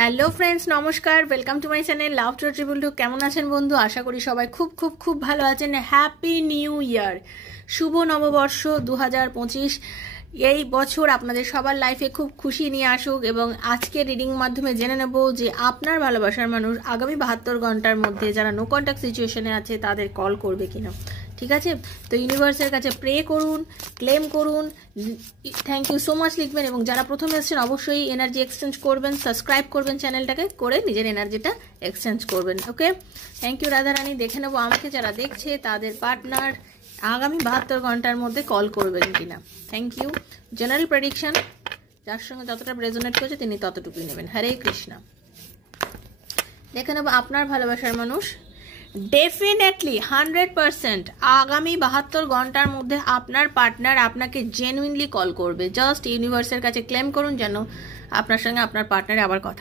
Hello friends, নমস্কার। Welcome to my channel love to triple two. কেমন আছেন বন্ধু? আশা করি সবাই খুব খুব খুব ভালো আছেন। হ্যাপি নিউ ইয়ার, শুভ নববর্ষ 2025। এই বছর আপনাদের সবার লাইফে খুব খুশি নিয়ে আসুক। এবং আজকের রিডিং মাধ্যমে জেনে নেব যে আপনার ভালোবাসার মানুষ আগামী 72 ঘন্টার মধ্যে যারা নো কন্ট্যাক্ট সিচুয়েশনে আছে তাদের কল করবে কিনা। ঠিক আছে, তো ইউনিভার্সের কাছে প্রে করুন, ক্লেম করুন, থ্যাংক ইউ সো মাচ লিখবেন। এবং যারা প্রথমে এসেছেন অবশ্যই এনার্জি এক্সচেঞ্জ করবেন, সাবস্ক্রাইব করবেন চ্যানেলটাকে, করে নিজের এনার্জিটা এক্সচেঞ্জ করবেন। ওকে, থ্যাংক ইউ রাধারানী। দেখে নেবো আমাকে যারা দেখছে তাদের পার্টনার আগামী 72 ঘন্টার মধ্যে কল করবেন কিনা। Thank you. জেনারেল প্রেডিকশন, যার সঙ্গে যতটা রেজোনেট করছে তিনি ততটুকুই নেবেন। হরে কৃষ্ণা। দেখে নেবো আপনার ভালোবাসার মানুষ ডেফিনেটলি 100% আগামী 72 ঘন্টার মধ্যে আপনার পার্টনার আপনাকে জেনুইনলি কল করবে। জাস্ট ইউনিভার্সের কাছে ক্লেম করুন যেন আপনার সঙ্গে আপনার পার্টনারে আবার কথা